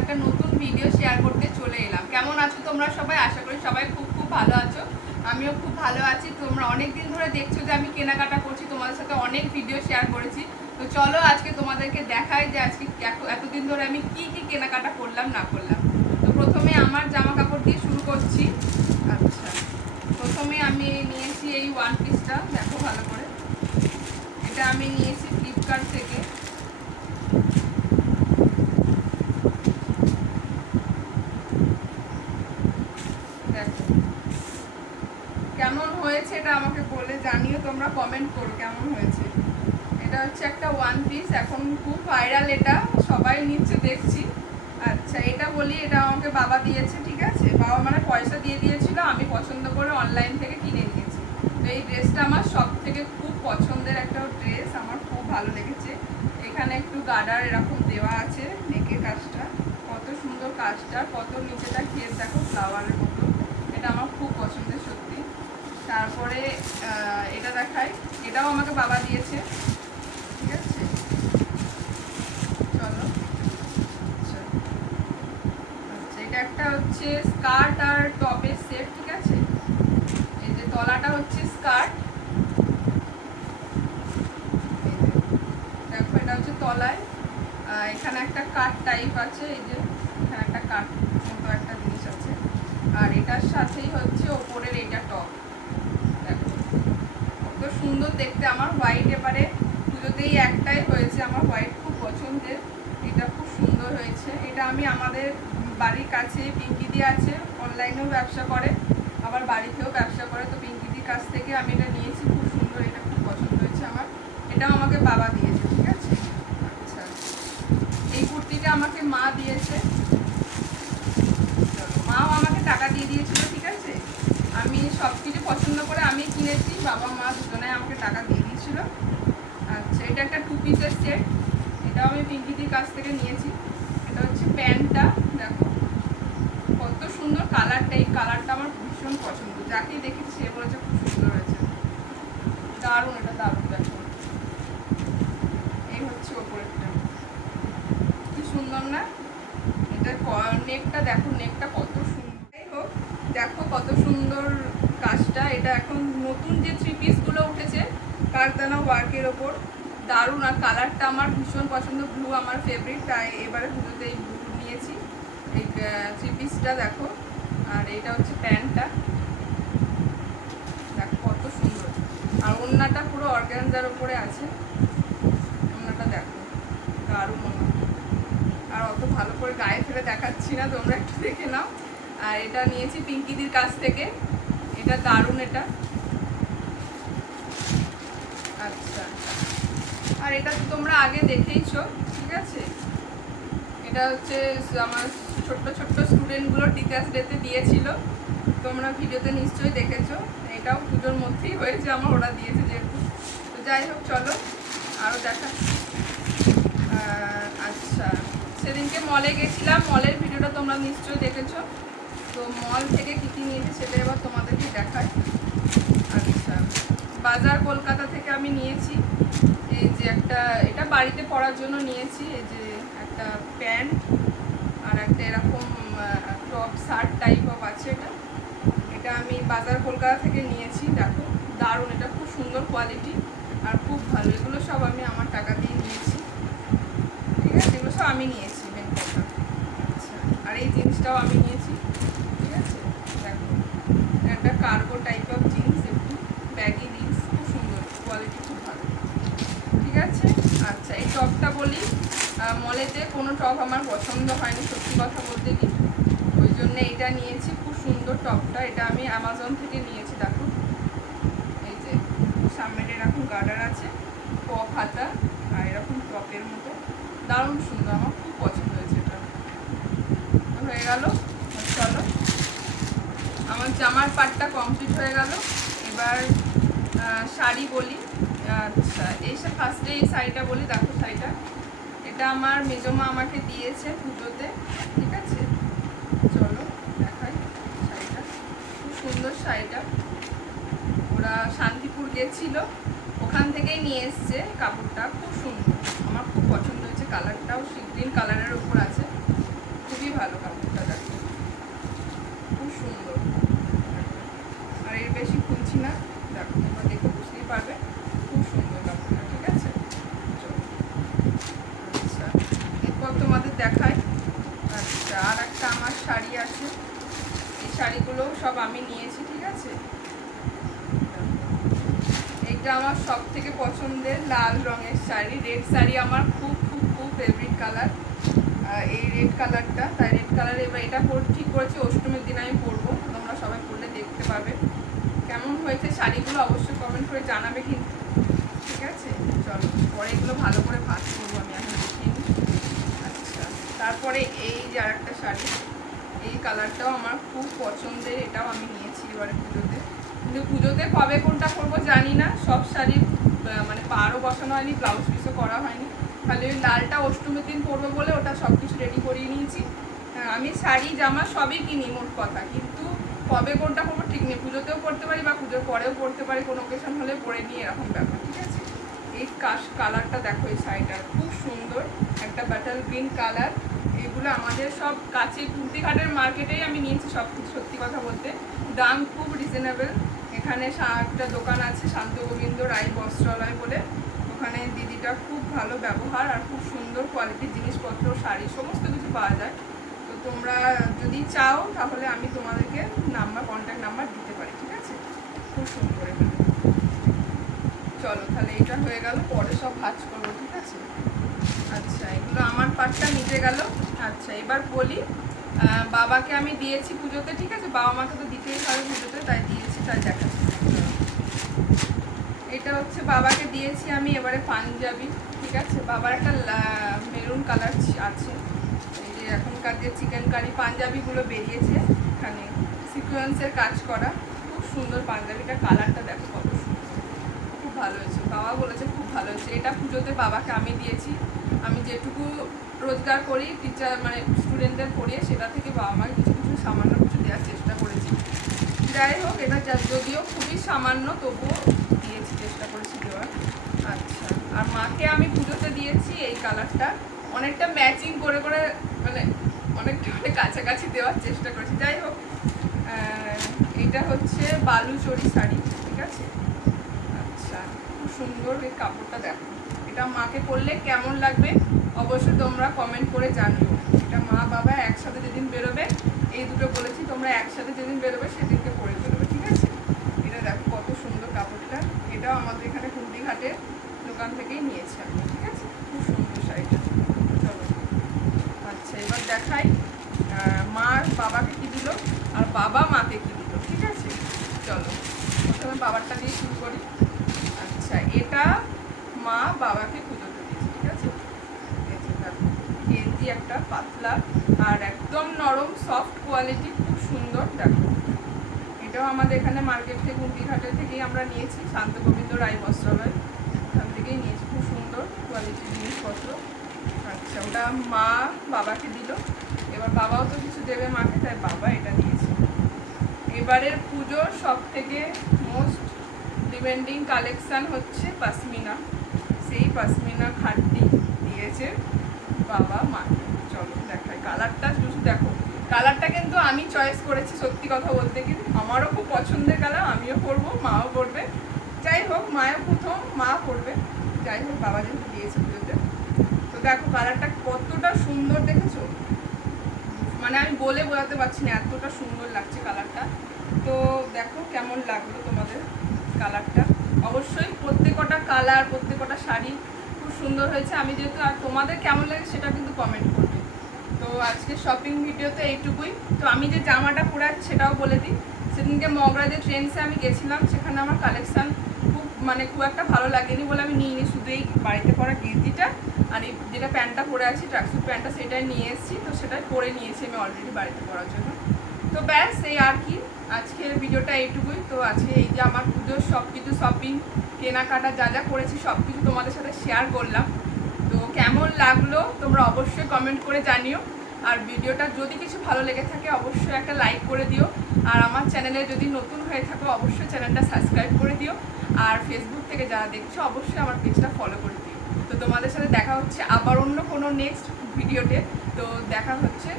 একটা নতুন video share করতে চলে এলাম। কেমন আছো তোমরা সবাই? আশা করি সবাই খুব খুব ভালো আছো। আমিও খুব ভালো আছি। তোমরা অনেক দিন ধরে দেখছো যে আমি কেনাকাটা করছি, তোমাদের সাথে অনেক ভিডিও শেয়ার করেছি। তো চলো আজকে তোমাদেরকে দেখাই যে আজকে এতদিন ধরে আমি কি কি কেনাকাটা করলাম না করলাম। তো প্রথমে আমার জামা কাপড় দিয়ে শুরু করছি। আচ্ছা, প্রথমে আমি নিয়েছি এই ওয়ান পিসটা, দেখো ভালো করে। এটা আমি নিয়েছি ফ্লিপকার্ট থেকে। দেখো কেমন হয়েছে এটা আমাকে বলে জানিও, তোমরা কমেন্ট করো কেমন হয়েছে। এটা হচ্ছে একটা ওয়ান পিস, এখন খুব ভাইরাল, এটা সবাই নিচ্ছে দেখছি। আচ্ছা, এটা বলি, এটা আমাকে বাবা দিয়েছে, ঠিক আছে। বাবা মানে পয়সা দিয়ে দিয়েছিল, আমি পছন্দ করে অনলাইন থেকে কিনে নিয়েছি। তো এই ড্রেসটা আমার সব থেকে খুব পছন্দের একটা ড্রেস, আমার খুব ভালো লেগেছে। এখানে একটু গার্ডার এরকম দেওয়া আছে, নেকের কাজটা কত সুন্দর, কাজটা কত নিচেটা ঘিরে দেখো ফ্লাওয়ারের মতো। এটা আমার খুব পছন্দের সত্যি। তারপরে এটা দেখাই, এটাও আমাকে বাবা দিয়েছে, ঠিক আছে। চলো, আচ্ছা আচ্ছা, এটা একটা হচ্ছে স্কার্ট আর টপের সেট, ঠিক আছে। এই যে তলাটা হচ্ছে স্কার্ট, দেখো এটা হচ্ছে তলায়, এখানে একটা কাট টাইপ আছে, এই যে এখানে একটা কাট মতো একটা জিনিস আছে। আর এটার সাথেই হচ্ছে ওপরের এটা টপ, দেখো কত সুন্দর দেখতে। আমার হোয়াইট এবারে পুজোতেই একটাই হয়েছে, আমার হোয়াইট খুব পছন্দের, এটা খুব সুন্দর হয়েছে। এটা আমি আমাদের বাড়ির কাছে পিঙ্কিদি আছে, অনলাইনেও ব্যবসা করে, আবার বাড়িতেও ব্যবসা করে। তো পিঙ্কিদির কাছ থেকে আমি এটা নিয়েছি, খুব সুন্দর, এটা খুব পছন্দ হয়েছে আমার। এটাও আমাকে বাবা দিয়েছে, ঠিক আছে। আচ্ছা, এই কুর্তিটা আমাকে মা দিয়েছে, মাও আমাকে টাকা দিয়ে দিয়েছিল, ঠিক আছে। আমি সব কিছু পছন্দ করে আমি কিনেছি, বাবা মা দুজনে আমাকে টাকা দিয়ে দিয়েছিল। আচ্ছা, এটা একটা টু পিসের সেট, এটাও আমি পিঙ্কিদির কাছ থেকে নিয়েছি। এটা হচ্ছে প্যান্টটা, দেখো কত সুন্দর কালারটা, এই কালারটা আমার ভীষণ পছন্দ, যাকেই দেখেছি সে বলেছে খুব সুন্দর হয়েছে, দারুণ, এটা দারুণ। দেখো এই হচ্ছে ওপরেরটা, কি সুন্দর না? এটা নেকটা দেখো, নেকটা কত সুন্দর। যাই হোক, দেখো কত সুন্দর কাজটা। এটা এখন নতুন যে থ্রি পিসগুলো উঠেছে কারদানা ওয়ার্কের ওপর, দারুণ। আর কালারটা আমার ভীষণ পছন্দ, ব্লু আমার ফেভারিট, তাই এবারে পুজোতে এই ব্লু নিয়েছি। এই থ্রি পিসটা দেখো, আর এটা হচ্ছে প্যান্টটা, দেখো কত সুন্দর। আর ওড়নাটা পুরো অর্গানজার ওপরে আছে, ওড়নাটা দেখো দারুণ ওড়না। আর অত ভালো করে গায়ে ফেলে দেখাচ্ছি না, তোমরা একটু দেখে নাও। আর এটা নিয়েছি পিঙ্কিদির কাছ থেকে, এটা দারুণ এটা। আচ্ছা, আর এটা তো তোমরা আগে দেখেইছো, ঠিক আছে। এটা হচ্ছে আমার ছোট্ট ছোট্ট স্টুডেন্টগুলো টিচার্স ডেতে দিয়েছিল, তোমরা ভিডিওতে নিশ্চয়ই দেখেছো। এটাও পুজোর মধ্যেই হয়েছে আমার, ওরা দিয়েছে যেহেতু। তো যাই হোক, চলো আরও দেখাচ্ছি। আচ্ছা, সেদিনকে মলে গেছিলাম, মলের ভিডিওটা তোমরা নিশ্চয়ই দেখেছো। তো মল থেকে কী কী নিয়েছি সেটা এবার তোমাদেরকে দেখাই। আচ্ছা, বাজার কলকাতা থেকে আমি নিয়েছি এই যে একটা, এটা বাড়িতে পরার জন্য নিয়েছি, এই যে একটা প্যান্ট আর একটা এরকম টপ শার্ট টাইপ অফ আছে। এটা আমি বাজার কলকাতা থেকে নিয়েছি, দেখো দারুণ, এটা খুব সুন্দর কোয়ালিটি আর খুব ভালো। এগুলো সব আমি আমার টাকা দিয়ে নিয়েছি, ঠিক আছে, এগুলো সব আমি নিয়েছি মেন কথা। আচ্ছা, আর এই জিন্সটাও আমি নিয়েছি, ঠিক আছে। দেখো একটা কার্গো টাইপ অফ জিন্স, একটু ব্যাগি জিন্স, খুব সুন্দর কোয়ালিটি, খুব ভালো, ঠিক আছে। আচ্ছা, এই টপটা বলি, মলেতে কোনো টপ আমার পছন্দ হয়নি সত্যি কথা বলতে কি, ওই জন্য এটা নিয়েছি। খুব সুন্দর টপটা, এটা আমি অ্যামাজন থেকে নিয়েছি। দেখো এই যে সামনের এরকম গার্ডার আছে, পপ হাতা, আর এরকম টপের মতো, দারুণ সুন্দর, আমার খুব পছন্দ হয়েছে এটা। হয়ে গেল, চলো আমার জামার পার্টটা কমপ্লিট হয়ে গেল। এবার শাড়ি বলি। আচ্ছা, এই ফার্স্টে এই শাড়িটা বলি, দেখো শাড়িটা, এটা আমার মেজমা আমাকে দিয়েছে পুজোতে, ঠিক আছে। চলো দেখাই শাড়িটা, খুব সুন্দর শাড়িটা। ওরা শান্তিপুর গেছিল, ওখান থেকেই নিয়ে এসছে কাপড়টা, খুব সুন্দর, আমার খুব পছন্দ হয়েছে। কালারটাও সি গ্রিন কালারের ওপর আছে, খুব দেখাই। আচ্ছা, আর একটা আমার শাড়ি আছে, এই শাড়িগুলো সব আমি নিয়েছি, ঠিক আছে। এইটা আমার সব থেকে পছন্দের লাল রঙের শাড়ি, রেড শাড়ি আমার খুব খুব খুব ফেভারিট কালার, এই রেড কালারটা। তাই রেড কালার এবার এটা ঠিক করেছি অষ্টমীর দিন আমি পরবো, তোমরা সবাই পরলে দেখতে পাবে কেমন হয়েছে শাড়িগুলো, অবশ্যই কমেন্ট করে জানাবে কিন্তু, ঠিক আছে। চলো পরে এগুলো ভালো করে ভাঁজ করবো, আমি এখন দেখিয়ে নিই। আচ্ছা, তারপরে এই যে আর একটা শাড়ি, এই কালারটাও আমার খুব পছন্দের, এটাও আমি নিয়েছি এবারে পুজোতে। কিন্তু পুজোতে কবে কোনটা করবো জানি না, সব শাড়ি মানে পাড়ও বসানো হয়নি, ব্লাউজ পিসও করা হয়নি, খালি ওই লালটা অষ্টমীর দিন পরবো বলে ওটা সব কিছু রেডি করিয়ে নিয়েছি। আমি শাড়ি জামা সবই কিনি মোট কথা, কিন্তু কবে কোনটা করবো ঠিক নেই, পুজোতেও পরতে পারি বা পুজোর পরেও পরতে পারি, কোনো অকেশন হলে পরে নিয়ে এরকম ব্যাপার, ঠিক আছে। এই কালারটা দেখো, এই শাড়িটার খুব সুন্দর একটা বাটার গ্রিন কালার। এগুলো আমাদের সব কাছে কুর্তিঘাটের মার্কেটেই আমি নিয়েছি সব কিছু, সত্যি কথা বলতে দাম খুব রিজনেবল। এখানে একটা দোকান আছে শান্ত গোবিন্দ রায় বস্ত্রালয় বলে, ওখানে দিদিটা খুব ভালো ব্যবহার আর খুব সুন্দর কোয়ালিটির জিনিসপত্র, শাড়ি সমস্ত কিছু পাওয়া যায়। তো তোমরা যদি চাও তাহলে আমি তোমাদেরকে কন্ট্যাক্ট নাম্বার দিতে পারি, ঠিক আছে। খুব সুন্দর এখানে। চলো তাহলে এটা হয়ে গেল, পরে সব ভাজ করবো, ঠিক আছে। আচ্ছা, এগুলো আমার পাটটা মিটে গেল। আচ্ছা, এবার বলি, বাবাকে আমি দিয়েছি পুজোতে, ঠিক আছে, বাবা মাকে তো দিতেই হবে পুজোতে, তাই দিয়েছি, তাই দেখাচ্ছি। এটা হচ্ছে বাবাকে দিয়েছি আমি এবারে পাঞ্জাবি, ঠিক আছে। বাবার একটা মেরুন কালার আছে, এই যে এখনকার যে চিকেন কারি পাঞ্জাবিগুলো বেরিয়েছে, এখানে সিকোয়েন্সের কাজ করা, খুব সুন্দর পাঞ্জাবিটা, কালারটা দেখো কত সুন্দর, খুব ভালো হয়েছে, বাবা বলেছে খুব ভালো হয়েছে। এটা পুজোতে বাবাকে আমি দিয়েছি, আমি যেটুকু রোজগার করি টিচার মানে স্টুডেন্টদের পড়িয়ে, সেটা থেকে বাবা মাকে কিছু কিছু সামান্য কিছু দেওয়ার চেষ্টা করেছি। যাই হোক, এটা যদিও খুবই সামান্য, তবুও দিয়েছি, চেষ্টা করেছি দেওয়ার। আচ্ছা, আর মাকে আমি পুজোতে দিয়েছি এই কালারটা, অনেকটা ম্যাচিং করে করে মানে অনেকটা কাছাকাছি দেওয়ার চেষ্টা করেছি। যাই হোক, এটা হচ্ছে বালুচরি শাড়ি, ঠিক আছে। আচ্ছা, খুব সুন্দর এই কাপড়টা দেখো, এটা মাকে পরলে কেমন লাগবে অবশ্যই তোমরা কমেন্ট করে জানিও। এটা মা বাবা একসাথে যেদিন বেরোবে, এই দুটো বলেছি তোমরা একসাথে যেদিন বেরোবে সেদিনকে পরে বেরোবে, ঠিক আছে। এটা দেখো কত সুন্দর কাপড়টা, এটাও আমাদের এখানে কুন্দিঘাটের দোকান থেকেই নিয়েছি আমি, ঠিক আছে। খুব সুন্দর শাড়িটা। চলো, আচ্ছা এবার দেখাই মা বাবাকে কি দিল আর বাবা মাকে কি দিল, ঠিক আছে। চলো প্রথমে বাবারটা দিয়ে শুরু করি। আচ্ছা, এটা মা বাবাকে পুজোতে দিয়েছে, ঠিক আছে। গেঞ্জি একটা পাতলা আর একদম নরম সফট কোয়ালিটি, খুব সুন্দর দেখো। এটাও আমাদের এখানে মার্কেট থেকে কুন্দিঘাটের থেকেই আমরা নিয়েছি, শান্ত গোবিন্দ রায় বস্ত্রালয়, ওখান থেকেই নিয়েছি, খুব সুন্দর কোয়ালিটির জিনিসপত্র। আচ্ছা, ওটা মা বাবাকে দিল, এবার বাবাও তো কিছু দেবে মাকে, তাই বাবা এটা দিয়েছে। এবারের পুজোর সব থেকে মোস্ট ডিমান্ডিং কালেকশান হচ্ছে পশমিনা, সেই পশমিনা খাটটি দিয়েছে বাবা মাকে। চলো দেখাই কালারটা, শুধু দেখো কালারটা কিন্তু আমি চয়েস করেছি, সত্যি কথা বলতে কিন্তু আমারও খুব পছন্দের কালার, আমিও পরবো মাও পরবে। যাই হোক, মায়ের প্রথম, মা পরবে, যাই হোক বাবা যেহেতু দিয়েছে পুজোতে। তো দেখো কালারটা কতটা সুন্দর দেখেছো, মানে আমি বলে বোঝাতে পারছি না, এতটা সুন্দর লাগছে কালারটা। তো দেখো কেমন লাগলো তোমাদের কালারটা, অবশ্যই প্রত্যেকটা কালার প্রত্যেকটা শাড়ি খুব সুন্দর হয়েছে। আমি যেহেতু, আর তোমাদের কেমন লাগে সেটা কিন্তু কমেন্ট করবে। তো আজকে শপিং ভিডিওতে এইটুকুই। তো আমি যে জামাটা পরে আছি সেটাও বলে দিই, সেদিনকে মগরাজে ট্রেন্ডসে আমি গেছিলাম, সেখানে আমার কালেকশান খুব একটা ভালো লাগেনি বলে আমি নিইনি, শুধু এই বাড়িতে পরা গেঞ্জিটা আর এই যেটা প্যান্টটা পরে আছি ট্র্যাকস্যুট প্যান্টটা, সেটাই নিয়ে এসেছি, তো সেটাই পরে নিয়েছি আমি অলরেডি বাড়িতে পরার জন্য। তো ব্যাস এই আর কি, আজকের ভিডিওটা এইটুকুই। তো আজকে এই যে আমার পুজোর সব কিছু শপিং কেনাকাটা যা যা করেছি সব কিছু তোমাদের সাথে শেয়ার করলাম। তো কেমন লাগলো তোমরা অবশ্যই কমেন্ট করে জানিও, আর ভিডিওটা যদি কিছু ভালো লেগে থাকে অবশ্যই একটা লাইক করে দিও, আর আমার চ্যানেলে যদি নতুন হয়ে থাকো অবশ্যই চ্যানেলটা সাবস্ক্রাইব করে দিও, আর ফেসবুক থেকে যারা দেখছো অবশ্যই আমার পেজটা ফলো করে দিও। তো তোমাদের সাথে দেখা হচ্ছে আবার অন্য কোনো নেক্সট ভিডিওতে, তো দেখা হচ্ছে।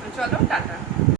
তো চলো টাটা।